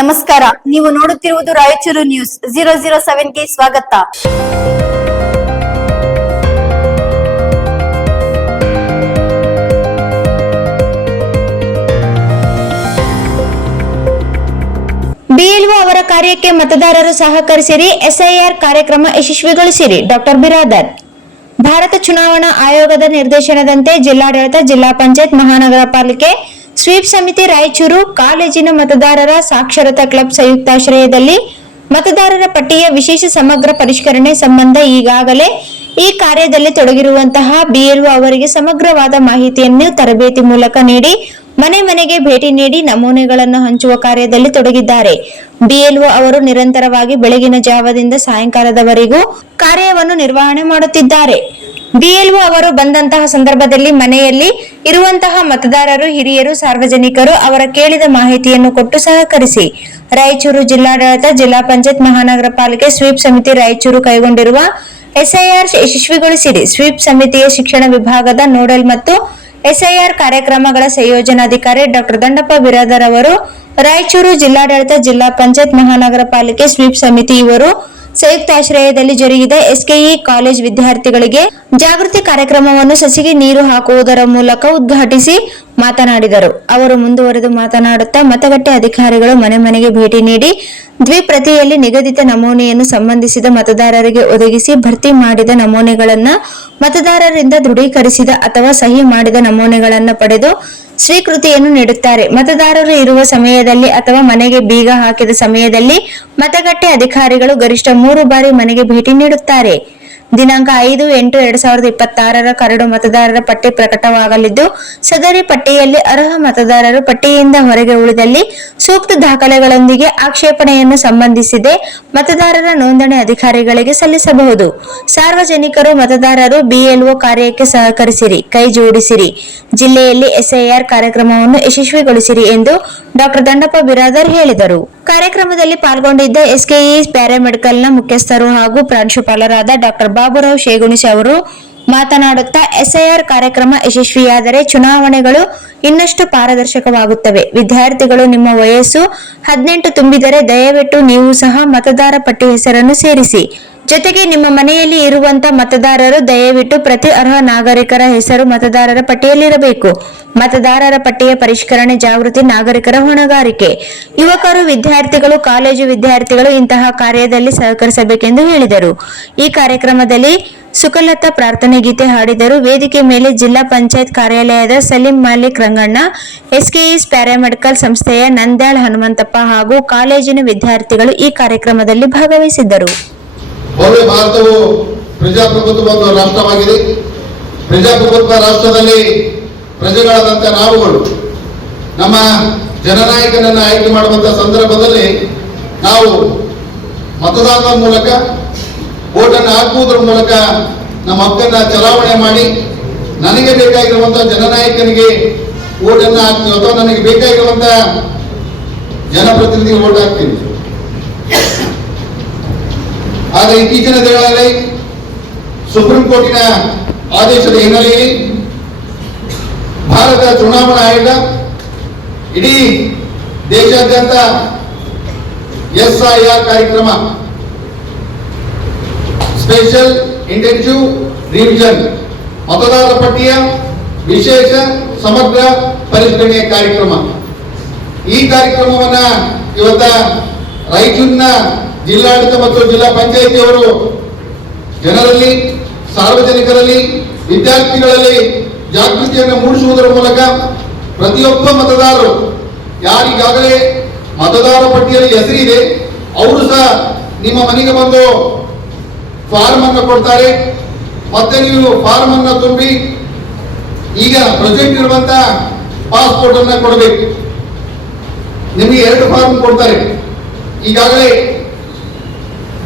ನಮಸ್ಕಾರ, ನೀವು ನೋಡುತ್ತಿರುವುದು ರಾಯಚೂರು ನ್ಯೂಸ್ 007ಗೆ ಸ್ವಾಗತ. ಬಿಎಲ್ಒ ಅವರ ಕಾರ್ಯಕ್ಕೆ ಮತದಾರರು ಸಹಕರಿಸಿರಿ, ಎಸ್ಐಆರ್ ಕಾರ್ಯಕ್ರಮ ಯಶಸ್ವಿಗೊಳಿಸಿರಿ. ಡಾಕ್ಟರ್ ಬಿರಾದರ್. ಭಾರತ ಚುನಾವಣಾ ಆಯೋಗದ ನಿರ್ದೇಶನದಂತೆ ಜಿಲ್ಲಾಡಳಿತ, ಜಿಲ್ಲಾ ಪಂಚಾಯತ್, ಮಹಾನಗರ ಪಾಲಿಕೆ, ಸ್ವೀಪ್ ಸಮಿತಿ ರಾಯಚೂರು ಕಾಲೇಜಿನ ಮತದಾರರ ಸಾಕ್ಷರತಾ ಕ್ಲಬ್ ಸಂಯುಕ್ತಾಶ್ರಯದಲ್ಲಿ ಮತದಾರರ ಪಟ್ಟಿಯ ವಿಶೇಷ ಸಮಗ್ರ ಪರಿಷ್ಕರಣೆ ಸಂಬಂಧ ಈಗಾಗಲೇ ಈ ಕಾರ್ಯದಲ್ಲಿ ತೊಡಗಿರುವಂತಹ ಬಿಎಲ್ಒ ಅವರಿಗೆ ಸಮಗ್ರವಾದ ಮಾಹಿತಿಯನ್ನು ತರಬೇತಿ ಮೂಲಕ ನೀಡಿ ಮನೆ ಮನೆಗೆ ಭೇಟಿ ನೀಡಿ ನಮೂನೆಗಳನ್ನು ಹಂಚುವ ಕಾರ್ಯದಲ್ಲಿ ತೊಡಗಿದ್ದಾರೆ. ಬಿಎಲ್ಒ ಅವರು ನಿರಂತರವಾಗಿ ಬೆಳಗಿನ ಜಾವದಿಂದ ಸಾಯಂಕಾಲದವರೆಗೂ ಕಾರ್ಯವನ್ನು ನಿರ್ವಹಣೆ ಮಾಡುತ್ತಿದ್ದಾರೆ. ಬಿಎಲ್ಒ ಅವರು ಬಂದಂತಹ ಸಂದರ್ಭದಲ್ಲಿ ಮನೆಯಲ್ಲಿ ಇರುವಂತಹ ಮತದಾರರು, ಹಿರಿಯರು, ಸಾರ್ವಜನಿಕರು ಅವರ ಕೇಳಿದ ಮಾಹಿತಿಯನ್ನು ಕೊಟ್ಟು ಸಹಕರಿಸಿ. ರಾಯಚೂರು ಜಿಲ್ಲಾಡಳಿತ, ಜಿಲ್ಲಾ ಪಂಚಾಯತ್, ಮಹಾನಗರ ಪಾಲಿಕೆ, ಸ್ವೀಪ್ ಸಮಿತಿ ರಾಯಚೂರು ಕೈಗೊಂಡಿರುವ ಎಸ್ಐಆರ್ ಯಶಸ್ವಿಗೊಳಿಸಿರಿ. ಸ್ವೀಪ್ ಸಮಿತಿಯ ಶಿಕ್ಷಣ ವಿಭಾಗದ ನೋಡಲ್ ಮತ್ತು ಎಸ್ಐಆರ್ ಕಾರ್ಯಕ್ರಮಗಳ ಸಂಯೋಜನಾಧಿಕಾರಿ ಡಾಕ್ಟರ್ ದಂಡಪ್ಪ ಬಿರಾದರ್ ಅವರು ರಾಯಚೂರು ಜಿಲ್ಲಾಡಳಿತ, ಜಿಲ್ಲಾ ಪಂಚಾಯತ್, ಮಹಾನಗರ ಪಾಲಿಕೆ, ಸ್ವೀಪ್ ಸಮಿತಿ ಇವರು ಸಂಯುಕ್ತಾಶ್ರಯದಲ್ಲಿ ಜರುಗಿದ ಎಸ್ಕೆಇ ಕಾಲೇಜ್ ವಿದ್ಯಾರ್ಥಿಗಳಿಗೆ ಜಾಗೃತಿ ಕಾರ್ಯಕ್ರಮವನ್ನು ಸಸಿಗೆ ನೀರು ಹಾಕುವುದರ ಮೂಲಕ ಉದ್ಘಾಟಿಸಿ ಮಾತನಾಡಿದರು. ಅವರು ಮುಂದುವರೆದು ಮಾತನಾಡುತ್ತಾ, ಮತಗಟ್ಟೆ ಅಧಿಕಾರಿಗಳು ಮನೆ ಮನೆಗೆ ಭೇಟಿ ನೀಡಿ ದ್ವಿಪ್ರತಿಯಲ್ಲಿ ನಿಗದಿತ ನಮೂನೆಯನ್ನು ಸಂಬಂಧಿಸಿದ ಮತದಾರರಿಗೆ ಒದಗಿಸಿ ಭರ್ತಿ ಮಾಡಿದ ನಮೂನೆಗಳನ್ನು ಮತದಾರರಿಂದ ದೃಢೀಕರಿಸಿದ ಅಥವಾ ಸಹಿ ಮಾಡಿದ ನಮೂನೆಗಳನ್ನು ಪಡೆದು ಸ್ವೀಕೃತಿಯನ್ನು ನೀಡುತ್ತಾರೆ. ಮತದಾರರು ಇರುವ ಸಮಯದಲ್ಲಿ ಅಥವಾ ಮನೆಗೆ ಬೀಗ ಹಾಕಿದ ಸಮಯದಲ್ಲಿ ಮತಗಟ್ಟೆ ಅಧಿಕಾರಿಗಳು ಗರಿಷ್ಠ 3 ಬಾರಿ ಮನೆಗೆ ಭೇಟಿ ನೀಡುತ್ತಾರೆ. ದಿನಾಂಕ 5/8/2026 ಕರಡು ಮತದಾರರ ಪಟ್ಟಿ ಪ್ರಕಟವಾಗಲಿದ್ದು, ಸದರಿ ಪಟ್ಟಿಯಲ್ಲಿ ಅರ್ಹ ಮತದಾರರು ಪಟ್ಟಿಯಿಂದ ಹೊರಗೆ ಉಳಿದಲ್ಲಿ ಸೂಕ್ತ ದಾಖಲೆಗಳೊಂದಿಗೆ ಆಕ್ಷೇಪಣೆಯನ್ನು ಸಂಬಂಧಿಸಿದೆ ಮತದಾರರ ನೋಂದಣಿ ಅಧಿಕಾರಿಗಳಿಗೆ ಸಲ್ಲಿಸಬಹುದು. ಸಾರ್ವಜನಿಕರು, ಮತದಾರರು ಬಿಎಲ್ಒ ಕಾರ್ಯಕ್ಕೆ ಸಹಕರಿಸಿರಿ, ಕೈ ಜೋಡಿಸಿರಿ, ಜಿಲ್ಲೆಯಲ್ಲಿ ಎಸ್ಐಆರ್ ಕಾರ್ಯಕ್ರಮವನ್ನು ಯಶಸ್ವಿಗೊಳಿಸಿರಿ ಎಂದು ಡಾಕ್ಟರ್ ದಂಡಪ್ಪ ಬಿರಾದರ್ ಹೇಳಿದರು. ಕಾರ್ಯಕ್ರಮದಲ್ಲಿ ಪಾಲ್ಗೊಂಡಿದ್ದ ಎಸ್ಕೆಇ ಪ್ಯಾರಾಮೆಡಿಕಲ್ನ ಮುಖ್ಯಸ್ಥರು ಹಾಗೂ ಪ್ರಾಂಶುಪಾಲರಾದ ಡಾಕ್ಟರ್ ಬಾಬುರಾವ್ ಶೇಗುಣಿಸ್ ಅವರು ಮಾತನಾಡುತ್ತಾ, ಎಸ್ಐಆರ್ ಕಾರ್ಯಕ್ರಮ ಯಶಸ್ವಿಯಾದರೆ ಚುನಾವಣೆಗಳು ಇನ್ನಷ್ಟು ಪಾರದರ್ಶಕವಾಗುತ್ತವೆ. ವಿದ್ಯಾರ್ಥಿಗಳು, ನಿಮ್ಮ ವಯಸ್ಸು 18 ತುಂಬಿದರೆ ದಯವಿಟ್ಟು ನೀವು ಸಹ ಮತದಾರ ಪಟ್ಟಿ ಹೆಸರನ್ನು ಸೇರಿಸಿ. ಜೊತೆಗೆ ನಿಮ್ಮ ಮನೆಯಲ್ಲಿ ಇರುವಂತ ಮತದಾರರು ದಯವಿಟ್ಟು ಪ್ರತಿ ಅರ್ಹ ನಾಗರಿಕರ ಹೆಸರು ಮತದಾರರ ಪಟ್ಟಿಯಲ್ಲಿರಬೇಕು. ಮತದಾರರ ಪಟ್ಟಿಯ ಪರಿಷ್ಕರಣೆ ಜಾಗೃತಿ ನಾಗರಿಕರ ಹೊಣೆಗಾರಿಕೆ. ಯುವಕರು, ವಿದ್ಯಾರ್ಥಿಗಳು, ಕಾಲೇಜು ವಿದ್ಯಾರ್ಥಿಗಳು ಇಂತಹ ಕಾರ್ಯದಲ್ಲಿ ಸಹಕರಿಸಬೇಕೆಂದು ಹೇಳಿದರು. ಈ ಕಾರ್ಯಕ್ರಮದಲ್ಲಿ ಸುಕಲತಾ ಪ್ರಾರ್ಥನೆ ಗೀತೆ ಹಾಡಿದರು. ವೇದಿಕೆ ಮೇಲೆ ಜಿಲ್ಲಾ ಪಂಚಾಯತ್ ಕಾರ್ಯಾಲಯದ ಸಲೀಂ ಮಾಲಿಕ್ ರಂಗಣ್ಣ, ಎಸ್ಕೆಇ ಪ್ಯಾರಾಮೆಡಿಕಲ್ ಸಂಸ್ಥೆಯ ನಂದ್ಯಾಳ್ ಹನುಮಂತಪ್ಪ ಹಾಗೂ ಕಾಲೇಜಿನ ವಿದ್ಯಾರ್ಥಿಗಳು ಈ ಕಾರ್ಯಕ್ರಮದಲ್ಲಿ ಭಾಗವಹಿಸಿದ್ದರು. ಭವ್ಯ ಭಾರತವು ಪ್ರಜಾಪ್ರಭುತ್ವದ ರಾಷ್ಟ್ರವಾಗಿದೆ. ಪ್ರಜಾಪ್ರಭುತ್ವ ರಾಷ್ಟ್ರದಲ್ಲಿ ಪ್ರಜೆಗಳಾದಂಥ ನಾವುಗಳು ನಮ್ಮ ಜನನಾಯಕನನ್ನು ಆಯ್ಕೆ ಮಾಡುವಂತಹ ಸಂದರ್ಭದಲ್ಲಿ ನಾವು ಮತದಾನದ ಮೂಲಕ, ವೋಟನ್ನು ಹಾಕುವುದರ ಮೂಲಕ ನಮ್ಮ ಹಕ್ಕನ್ನು ಚಲಾವಣೆ ಮಾಡಿ ನನಗೆ ಬೇಕಾಗಿರುವಂತಹ ಜನನಾಯಕನಿಗೆ ವೋಟನ್ನು ಹಾಕ್ತೀವಿ ಅಥವಾ ನನಗೆ ಬೇಕಾಗಿರುವಂತಹ ಜನಪ್ರತಿನಿಧಿಗೆ ವೋಟ್ ಹಾಕ್ತೀವಿ. ಆದರೆ ಇತ್ತೀಚಿನ ದಿನಗಳಲ್ಲಿ ಸುಪ್ರೀಂ ಕೋರ್ಟಿನ ಆದೇಶದ ಹಿನ್ನೆಲೆಯಲ್ಲಿ ಭಾರತ ಚುನಾವಣಾ ಆಯೋಗ ಇಡೀ ದೇಶಾದ್ಯಂತ ಎಸ್ಐಆರ್ ಕಾರ್ಯಕ್ರಮ, ಸ್ಪೆಷಲ್ ಇಂಟೆನ್ಸಿವ್ ರಿವಿಷನ್, ಮತದಾರರ ಪಟ್ಟಿಯ ವಿಶೇಷ ಸಮಗ್ರ ಪರಿಷ್ಕರಣೆಯ ಕಾರ್ಯಕ್ರಮ, ಈ ಕಾರ್ಯಕ್ರಮವನ್ನ ಇವತ್ತ ರಾಯಚೂರಿನ ಜಿಲ್ಲಾಡಳಿತ ಮತ್ತು ಜಿಲ್ಲಾ ಪಂಚಾಯಿತಿಯವರು ಜನರಲ್ಲಿ, ಸಾರ್ವಜನಿಕರಲ್ಲಿ, ವಿದ್ಯಾರ್ಥಿಗಳಲ್ಲಿ ಜಾಗೃತಿಯನ್ನು ಮೂಡಿಸುವುದರ ಮೂಲಕ ಪ್ರತಿಯೊಬ್ಬ ಮತದಾರರು ಯಾರಿಗಾಗಲೇ ಮತದಾರ ಪಟ್ಟಿಯಲ್ಲಿ ಹೆಸರಿದೆ ಅವರು ಸಹ ನಿಮ್ಮ ಮನೆಗೆ ಬಂದು ಫಾರ್ಮ್ ಅನ್ನು ಕೊಡ್ತಾರೆ. ಮತ್ತೆ ನೀವು ಫಾರ್ಮ್ ಅನ್ನು ತುಂಬಿ ಈಗ ಪ್ರೆಸೆಂಟ್ ಇರುವಂತಹ ಪಾಸ್ಪೋರ್ಟ್ ಅನ್ನ ಕೊಡಬೇಕು. ನಿಮಗೆ 2 ಫಾರ್ಮ್ ಕೊಡ್ತಾರೆ. ಈಗಾಗಲೇ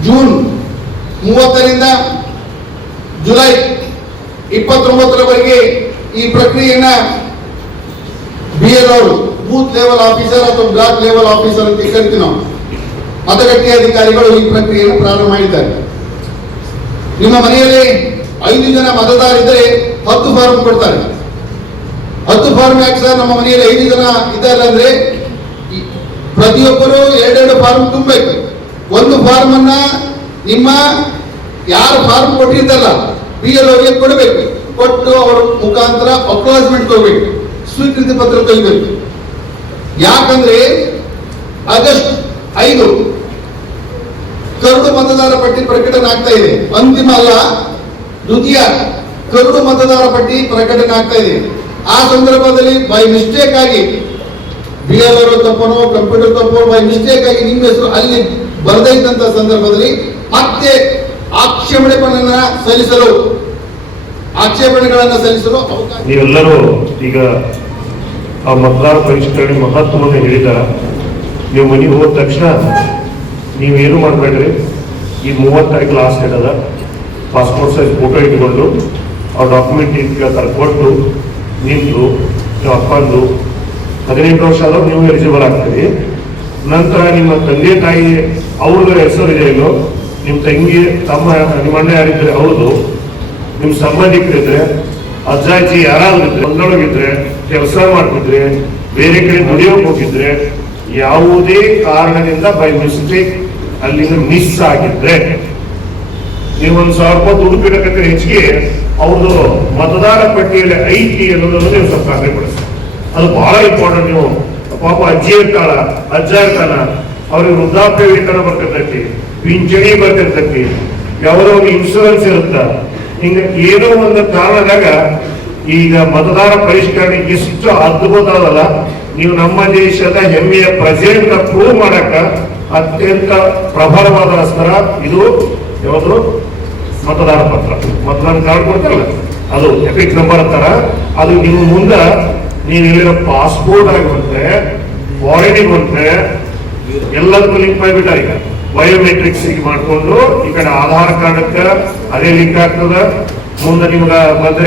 ಜೂನ್ 30ರಿಂದ ಜುಲೈ 29ರವರೆಗೆ ಈ ಪ್ರಕ್ರಿಯೆಯನ್ನ ಬಿಎಲ್ಒ ಅವರು, ಬೂತ್ ಲೆವೆಲ್ ಆಫೀಸರ್ ಅಥವಾ ಬ್ಲಾಕ್ ಲೆವೆಲ್ ಆಫೀಸರ್ ಅಂತ ಕರಿತೀವಿ ನಾವು, ಮತಗಟ್ಟೆ ಅಧಿಕಾರಿಗಳು ಈ ಪ್ರಕ್ರಿಯೆಯನ್ನು ಪ್ರಾರಂಭ ಮಾಡಿದ್ದಾರೆ. ನಿಮ್ಮ ಮನೆಯಲ್ಲಿ 5 ಜನ ಮತದಾರರಿದ್ದರೆ 10 ಫಾರ್ಮ್ ಕೊಡ್ತಾರೆ. 10 ಫಾರ್ಮ್ ಯಾಕೆ ಸರ್ ನಮ್ಮ ಮನೆಯಲ್ಲಿ 5 ಜನ ಇದ್ದಾರೆ ಅಂದ್ರೆ ಪ್ರತಿಯೊಬ್ಬರು ಎರಡೆರಡು ಫಾರ್ಮ್ ತುಂಬಬೇಕು. ಒಂದು ಫಾರ್ಮ್ ಅನ್ನ ನಿಮ್ಮ ಯಾರು ಫಾರ್ಮ್ ಕೊಟ್ಟಿದ್ದಲ್ಲ BLO ಗೆ ಕೊಡಬೇಕು. ಕೊಟ್ಟು ಅವರ ಮುಖಾಂತರ ಅಕ್ನಾಲೆಜ್ಮೆಂಟ್ ತಗೋಬೇಕು, ಸ್ವೀಕೃತಿ ಪತ್ರ ತೆಗಿಬೇಕು. ಯಾಕಂದ್ರೆ ಆಗಸ್ಟ್ 5 ಕರಡು ಮತದಾರ ಪಟ್ಟಿ ಪ್ರಕಟಣೆ ಆಗ್ತಾ ಇದೆ. ಅಂತಿಮ ಅಲ್ಲ, ದ್ವಿತೀಯ ಕರಡು ಮತದಾರ ಪಟ್ಟಿ ಪ್ರಕಟಣೆ ಆಗ್ತಾ ಇದೆ. ಆ ಸಂದರ್ಭದಲ್ಲಿ ಬೈ ಮಿಸ್ಟೇಕ್ ಆಗಿ BLO ತಪ್ಪನೋ ಕಂಪ್ಯೂಟರ್ ತಪ್ಪೋ ಬೈ ಮಿಸ್ಟೇಕ್ ಆಗಿ ನಿಮ್ಮ ಹೆಸರು ಅಲ್ಲಿ ಬರದೈತಂತ ಸಂದರ್ಭದಲ್ಲಿ ಮತ್ತೆ ಆಕ್ಷೇಪಣೆಗಳನ್ನ ಸಲ್ಲಿಸಲು ಅವಕಾಶ. ನೀವೆಲ್ಲರೂ ಈಗ ಆ ಮತದಾರ ಪರಿಷ್ಕರಣೆ ಮಹತ್ವವನ್ನು ಹೇಳಿದಾರ. ನೀವು ಮನೆಗೆ ಹೋದ ತಕ್ಷಣ ನೀವೇನು ಮಾಡಬೇಡ್ರಿ, ಈ 30 ತಾರೀಕು ಲಾಸ್ಟ್ ಡೇಟ್ ಅದ. ಪಾಸ್ಪೋರ್ಟ್ ಸೈಜ್ ಫೋಟೋ ಇಟ್ಕೊಂಡು ಆ ಡಾಕ್ಯುಮೆಂಟ್ ಕರ್ಕೊಟ್ಟು ನಿಮ್ದು ನಿಮ್ಮ ಅಪ್ಪಂದು 18 ವರ್ಷ ಆದರೂ ನೀವು ಎಲಿಜಿಬಲ್ ಆಗ್ತೀರಿ. ನಂತರ ನಿಮ್ಮ ತಂದೆ ತಾಯಿ ಅವ್ರದ್ದು ಹೆಸರು ಇದೆ ಇಲ್ಲೋ, ನಿಮ್ಮ ತಂಗಿ ತಮ್ಮ ನಿಮ್ಮ ಅಣ್ಣ ಯಾರಿದ್ರೆ ಅವ್ರದ್ದು, ನಿಮ್ಮ ಸಂಬಂಧಿಕರಿದ್ರೆ ಅಜ್ಜ ಅಜ್ಜಿ ಯಾರಾದ್ರೂ ಇದ್ರೆ, ಒಂದೊಳಗಿದ್ರೆ ಕೆಲಸ ಮಾಡ್ತಿದ್ರೆ, ಬೇರೆ ಕಡೆ ದುಡಿಯೋಕೆ ಹೋಗಿದ್ರೆ, ಯಾವುದೇ ಕಾರಣದಿಂದ ಬೈ ಮಿಸ್ಟೇಕ್ ಅಲ್ಲಿಂದ ಮಿಸ್ ಆಗಿದ್ರೆ ನೀವು 1,000 ರೂಪಾಯಿ ದುಡ್ಡು ಬಿಡಕ್ಕೆ ಹೆಚ್ಚಿಗೆ ಅವ್ರದ್ದು ಮತದಾರ ಪಟ್ಟಿಯಲ್ಲಿ ಐತಿ ಅನ್ನೋದನ್ನು ನೀವು ಸ್ವಲ್ಪ ಖಾತ್ರಿಪಡಿಸಿ. ಅದು ಬಹಳ ಇಂಪಾರ್ಟೆಂಟ್. ನೀವು ಪಾಪ ಅಜ್ಜಿ ಇರ್ತಾಳ, ಅಜ್ಜ ಇರ್ತಾನ, ಅವ್ರಿಗೆ ವೃದ್ಧಾಪ್ಯ ವೇತನ ಬರ್ತಿರ್ತೈತಿ, ಪಿಂಚಣಿ ಬರ್ತಿರ್ತೈತಿ, ಯಾವುದೋ ಒಂದು ಇನ್ಶೂರೆನ್ಸ್ ಇರುತ್ತ. ಹಿಂಗ ಏನೋ ಒಂದು ಕಾರಣದಾಗ ಈಗ ಮತದಾರ ಪರಿಷ್ಕರಣೆ ಎಷ್ಟು ಅದ್ಭುತ ಅದಲ್ಲ. ನೀವು ನಮ್ಮ ದೇಶದ ಹೆಮ್ಮೆಯ ಪ್ರಜೆ ಅಂತ ಪ್ರೂವ್ ಮಾಡಕ ಅತ್ಯಂತ ಪ್ರಬಲವಾದ ಅಸ್ತ್ರ ಇದು. ಯಾವುದು? ಮತದಾರ ಪತ್ರ, ಮತದಾನ ಕಾರ್ಡ್ ಕೊಡ್ತಾರಲ್ಲ, ಅದು ಎಪಿಕ್ ನಂಬರ್ ಅಂತಾರ. ಅದು ನೀವು ಮುಂದ ನೀವು ಇಲ್ಲಿರೋ ಪಾಸ್ಪೋರ್ಟ್ ಆಗಿ ಬಂದ್ರೆ, ಫಾರಿನಿಗೆ ಬಂದ್ರೆ ಎಲ್ಲದಕ್ಕೂ ಲಿಂಕ್ ಮಾಡಿಬಿಟ್ಟಾರ. ಈಗ ಬಯೋಮೆಟ್ರಿಕ್ಸ್ ಮಾಡ್ಕೊಂಡು ಈ ಕಡೆ ಆಧಾರ್ ಕಾರ್ಡ್ ಅದೇ ಲಿಂಕ್ ಆಗ್ತದ. ಮುಂದೆ ನಿಮ್ಗೆ ಬಂದ್ರೆ